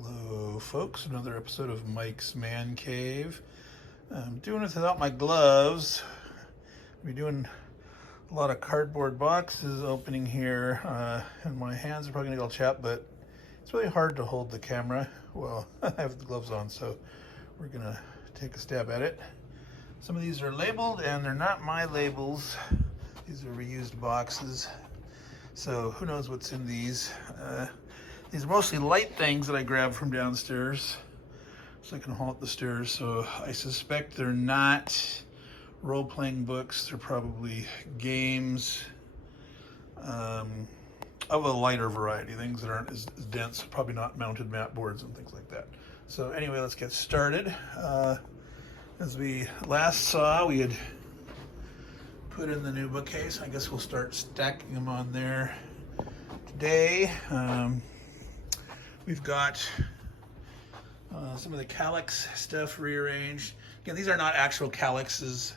Hello folks, another episode of Mike's Man Cave. I'm doing it without my gloves. We're doing a lot of cardboard boxes opening here, and my hands are probably gonna get all chapped, but it's really hard to hold the camera. Well, I have the gloves on, so we're gonna take a stab at it. Some of these are labeled, and they're not my labels. These are reused boxes, so who knows what's in these. These are mostly light things that I grabbed from downstairs so I can haul up the stairs. So I suspect they're not role-playing books. They're probably games of a lighter variety, things that aren't as dense, probably not mounted mat boards and things like that. So anyway, let's get started. As we last saw, we had put in the new bookcase. I guess we'll start stacking them on there today. We've got some of the calyx stuff rearranged. Again, these are not actual calyxes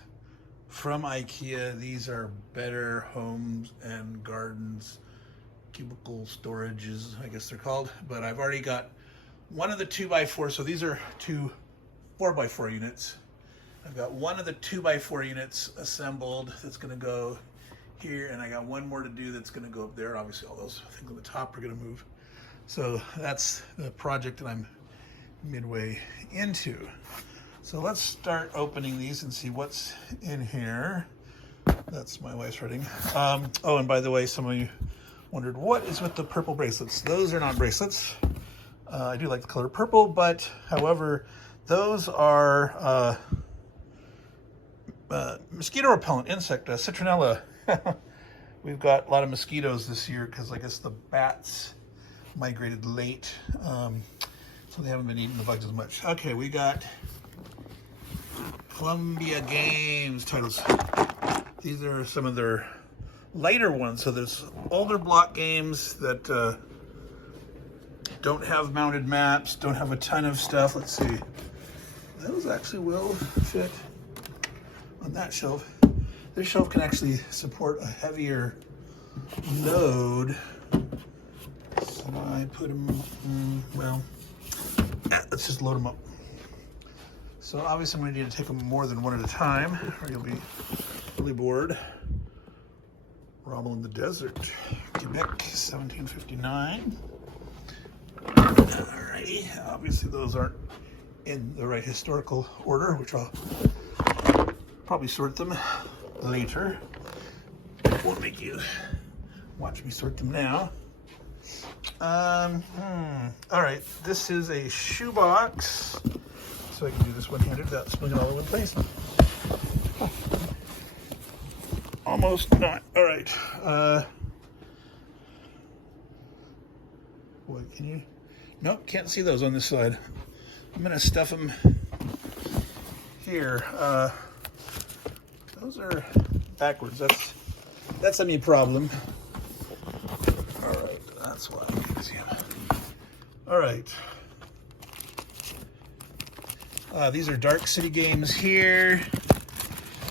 from IKEA. These are Better Homes and Gardens cubicle storages, I guess they're called. But I've already got one of the 2x4, so these are two 4x4 units. I've got one of the 2x4 units assembled that's gonna go here, and I got one more to do that's gonna go up there. Obviously all those things on the top are gonna move. So that's the project that I'm midway into. So let's start opening these and see what's in here. That's my wife's writing. Oh, and by the way, some of you wondered what is with the purple bracelets. Those are not bracelets. I do like the color purple, but however, those are mosquito repellent, insect, citronella. We've got a lot of mosquitoes this year because I guess the bats migrated late, so they haven't been eating the bugs as much. Okay, we got Columbia Games titles. These are some of their lighter ones. So there's older block games that don't have mounted maps, don't have a ton of stuff. Let's see. Those actually will fit on that shelf. This shelf can actually support a heavier load. So I put them, let's just load them up. So obviously I'm going to need to take them more than one at a time, or you'll be really bored. Rommel in the Desert, Quebec, 1759. Alrighty, obviously those aren't in the right historical order, which I'll probably sort them later. Won't make you watch me sort them now. All right, this is a shoebox, so I can do this one-handed without swinging all over the place. Almost not. All right. What can you? Nope, can't see those on this side. I'm gonna stuff them here. Those are backwards. That's a me problem. All right, that's why I can see them. All right. These are Dark City games here.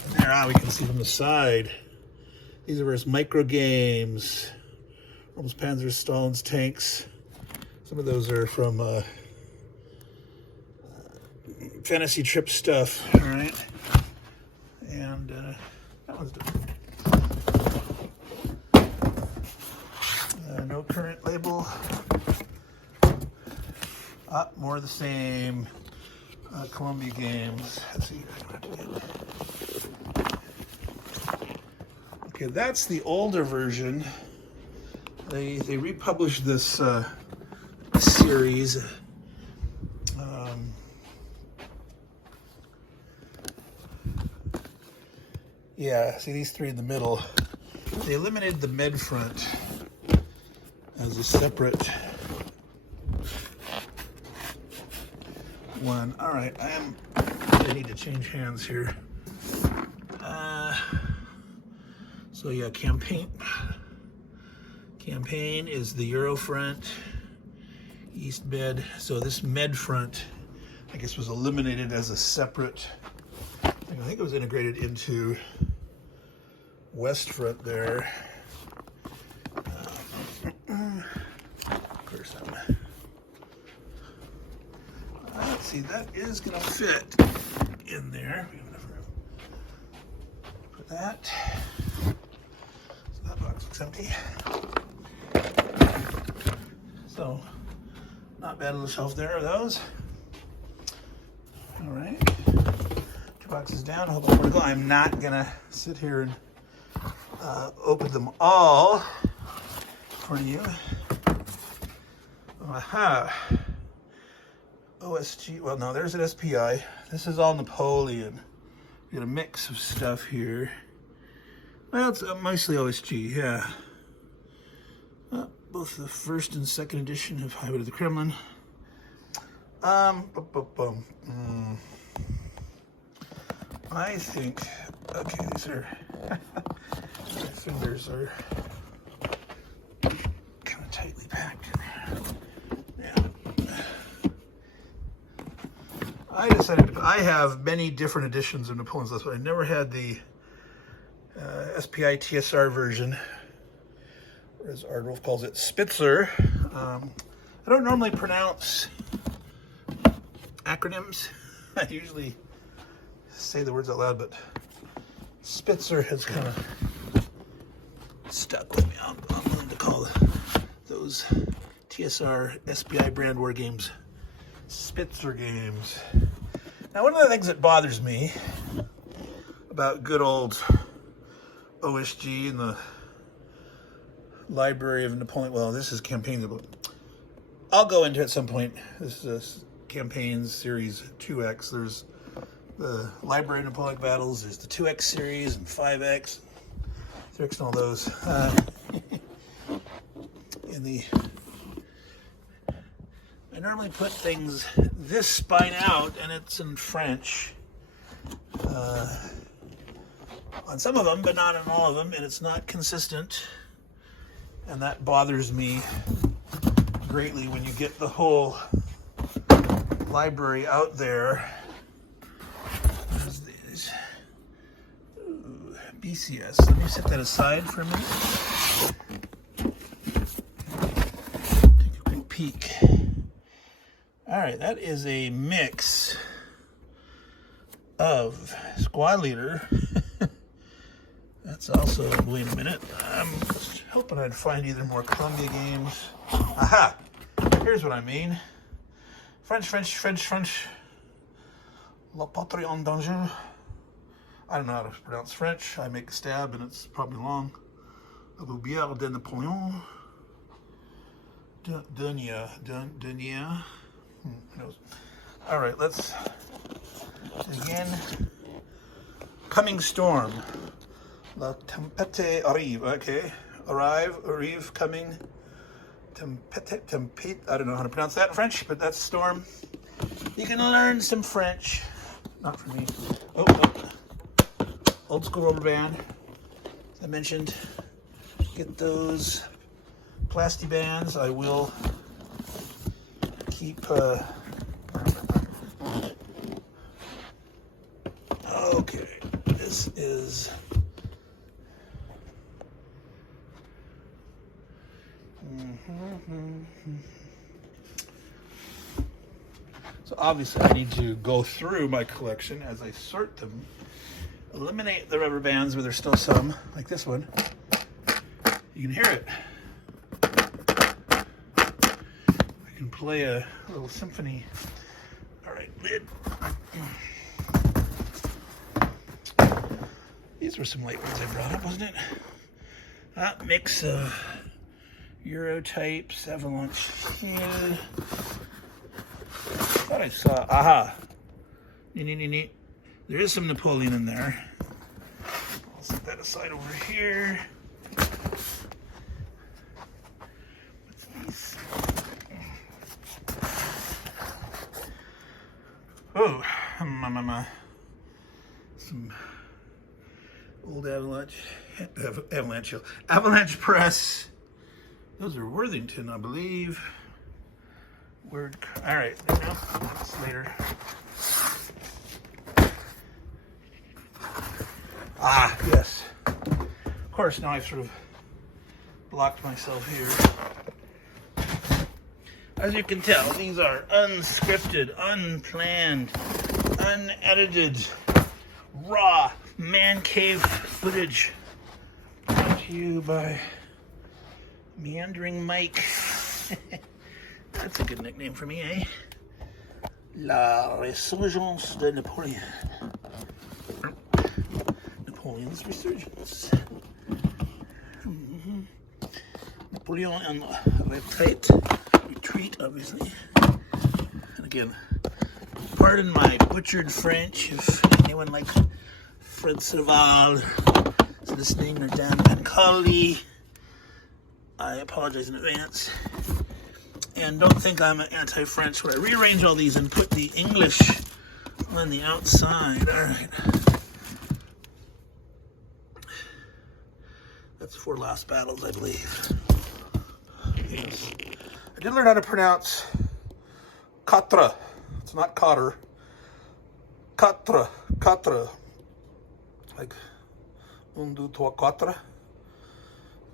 And there, we can see from the side. These are versus micro games. Almost Panzers, Stalins, tanks. Some of those are from fantasy trip stuff. All right. And that one's done. No current label. More of the same. Columbia Games. Let's see. Okay, that's the older version. They republished this series. Yeah, see these three in the middle. They eliminated the med front as a separate one. All right, I need to change hands here. So yeah, campaign is the Euro front, East med. So this med front, I guess, was eliminated as a separate. I think it was integrated into West front there. Of course, I'm see, that is going to fit in there. We have enough room for that. So that box looks empty. So, not bad little shelf there are those. All right. 2 boxes down, hold on vertical. I'm not going to sit here and open them all for you. Aha. OSG, well, no, there's an SPI. This is all Napoleon. We got a mix of stuff here. Well, it's mostly OSG, yeah. Both the first and second edition of Highway to the Kremlin. I think, okay, these are, my fingers are kind of tightly packed in there. Yeah. I decided, I have many different editions of Napoleon's List, but I never had the SPI TSR version, or as Ardwolf calls it, Spitzer. I don't normally pronounce acronyms. I usually say the words out loud, but Spitzer has kind of stuck with me. I'm willing to call those TSR SPI brand war games Spitzer games. Now, one of the things that bothers me about good old OSG and the Library of Napoleon, well, this is campaigns, but I'll go into it at some point. This is a campaigns series 2X. There's the Library of Napoleonic Battles, there's the 2X series and 5X, 3X and all those. I normally put things this spine out, and it's in French on some of them, but not on all of them, and it's not consistent, and that bothers me greatly when you get the whole library out there. There's these. Ooh, BCS. Let me set that aside for a minute. Take a quick peek. All right, that is a mix of Squad Leader. That's also, wait a minute, I'm hoping I'd find either more Columbia games. Aha! Here's what I mean. French. La Patrie en danger. I don't know how to pronounce French. I make a stab and it's probably long. La Boubière de Napoleon. Dunia. Who knows? All right, let's begin. Coming Storm. La tempête arrive. Okay. Arrive, coming. Tempête. I don't know how to pronounce that in French, but that's storm. You can learn some French. Not for me. Oh. Old school rubber band. As I mentioned, get those plasti bands. I will keep. Okay. This is. So obviously I need to go through my collection as I sort them, eliminate the rubber bands where there's still some, like this one. You can hear it. I can play a little symphony. All right, lid. These were some light ones I brought up, wasn't it? That mix of Euro types, Avalanche here. Thought I saw, aha. Neat. There is some Napoleon in there. I'll set that aside over here. What's these? Oh, some old Avalanche Press. Those are Worthington, I believe. Word. All right, now that's later. Ah, yes. Of course, now I've sort of blocked myself here. As you can tell, these are unscripted, unplanned, unedited, raw man cave footage. Brought to you by Meandering Mike. That's a good nickname for me, eh? La Resurgence de Napoleon. Napoleon's Resurgence. Napoleon on the retreat, obviously. And again, pardon my butchered French if anyone like Fred Serval is listening, or Dan Macaulay. I apologize in advance. And don't think I'm anti-French where I rearrange all these and put the English on the outside. All right. That's 4 Last Battles, I believe. Yes. I did learn how to pronounce quatre. It's not cotter. Quatre. Quatre. Like un, deux, trois, quatre.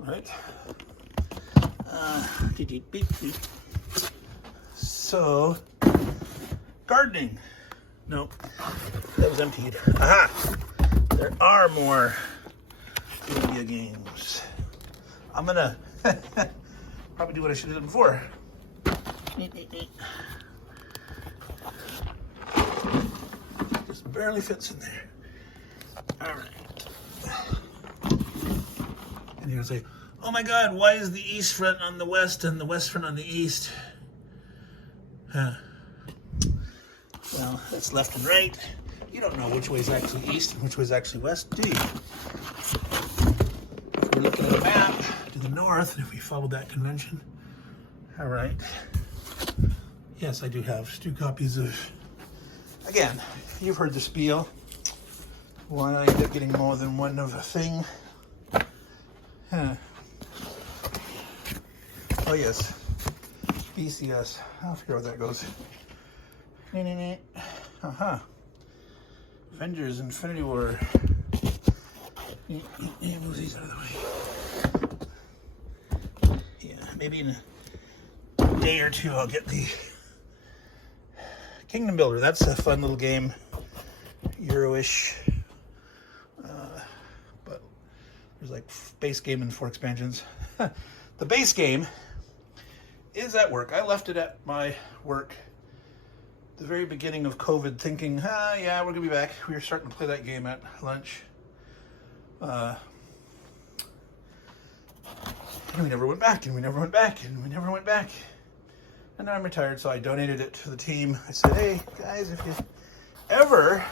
All right. So, gardening. Nope, that was emptied. Aha! There are more video games. I'm gonna probably do what I should have done before. Just barely fits in there. All right. And you're gonna say, oh my God, why is the east front on the west and the west front on the east? Well, that's left and right. You don't know which way is actually east and which way is actually west, do you? If we're looking at a map to the north, and if we followed that convention, all right. Yes, I do have 2 copies of, again, you've heard the spiel. Why I end up getting more than one of a thing. Oh yes, BCS. I'll figure out how that goes. Avengers Infinity War. Move these out of the way. Yeah, maybe in a day or 2 I'll get the Kingdom Builder. That's a fun little game, Euro-ish. But there's like base game and 4 expansions. The base game is at work. I left it at my work the very beginning of COVID, thinking, yeah, we're gonna be back. We were starting to play that game at lunch. And we never went back, and we never went back, and we never went back. And now I'm retired, so I donated it to the team. I said, hey, guys, if you ever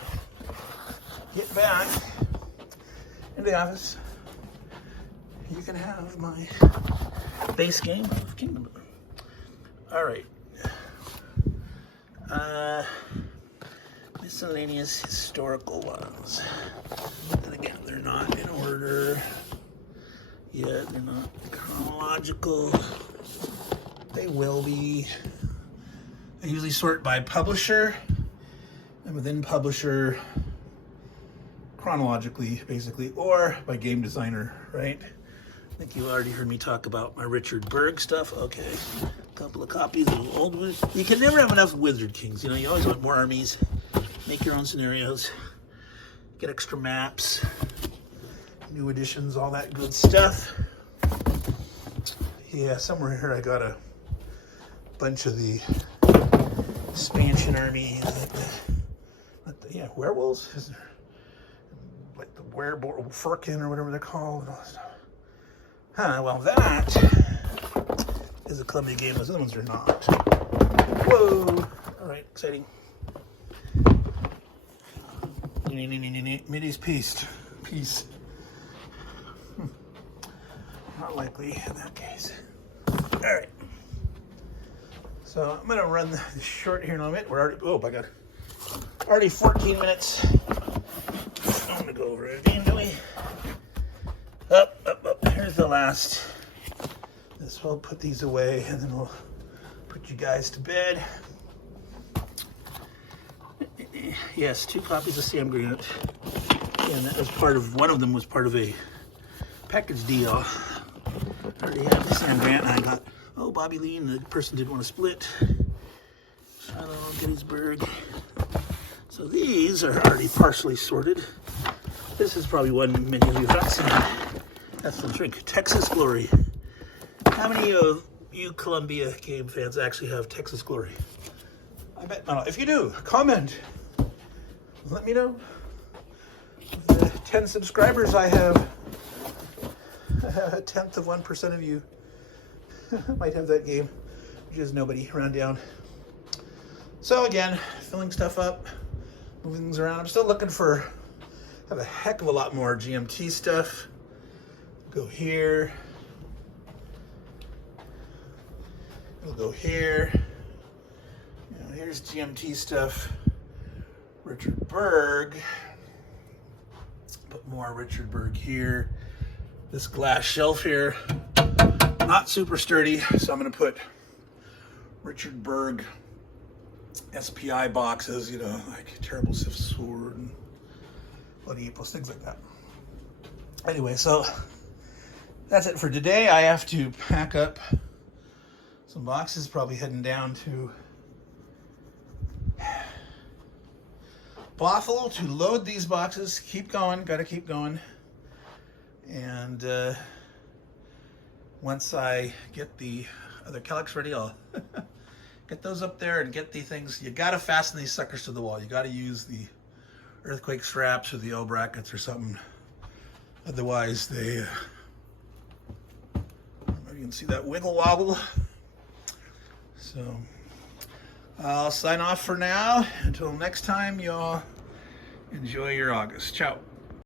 get back in the office, you can have my base game of Kingdom Builder. All right. Miscellaneous historical ones. And again, they're not in order yet. They're not chronological. They will be. I usually sort by publisher, and within publisher, chronologically, basically, or by game designer, right? I think you already heard me talk about my Richard Berg stuff. Okay, a couple of copies of old ones. You can never have enough Wizard Kings. You know, you always want more armies. Make your own scenarios. Get extra maps, new editions, all that good stuff. Yeah, somewhere here I got a bunch of the expansion army. Yeah, werewolves. Is there, like the werewolf Firkin or whatever they're called. And all that stuff. Well, that is a Columbia game. Those other ones are not. Whoa! All right, exciting. Mideast peace. Not likely in that case. All right. So I'm gonna run this short here in a minute. We're already, oh my God, already 14 minutes. I'm gonna go over it again, do we? Up. Here's the last. We'll put these away, and then we'll put you guys to bed. Yes, 2 copies of Sam Grant. And that was part of, one of them was part of a package deal. I already have the Sam Grant, and I got Oh, Bobby Lee and the person didn't want to split. Shiloh, Gettysburg. So these are already partially sorted. This is probably one many of you have seen. That's the drink, Texas Glory. How many of you Columbia game fans actually have Texas Glory? I bet not. If you do, comment. Let me know. The 10 subscribers I have, a tenth of 1% of you might have that game, which is nobody around down. So again, filling stuff up, moving things around. I'm still looking for, have a heck of a lot more GMT stuff. Go here. We'll go here. You know, here's GMT stuff. Richard Berg. Put more Richard Berg here. This glass shelf here, not super sturdy, so I'm going to put Richard Berg SPI boxes, you know, like Terrible Sif Sword and Bloody Aprils, things like that. Anyway, so that's it for today. I have to pack up some boxes, probably heading down to Bothell to load these boxes. Keep going, gotta keep going. And once I get the other Kellex ready, I'll get those up there and get the things. You gotta fasten these suckers to the wall. You gotta use the earthquake straps or the L brackets or something. Otherwise they, you can see that wiggle wobble. So I'll sign off for now. Until next time, y'all enjoy your August. Ciao.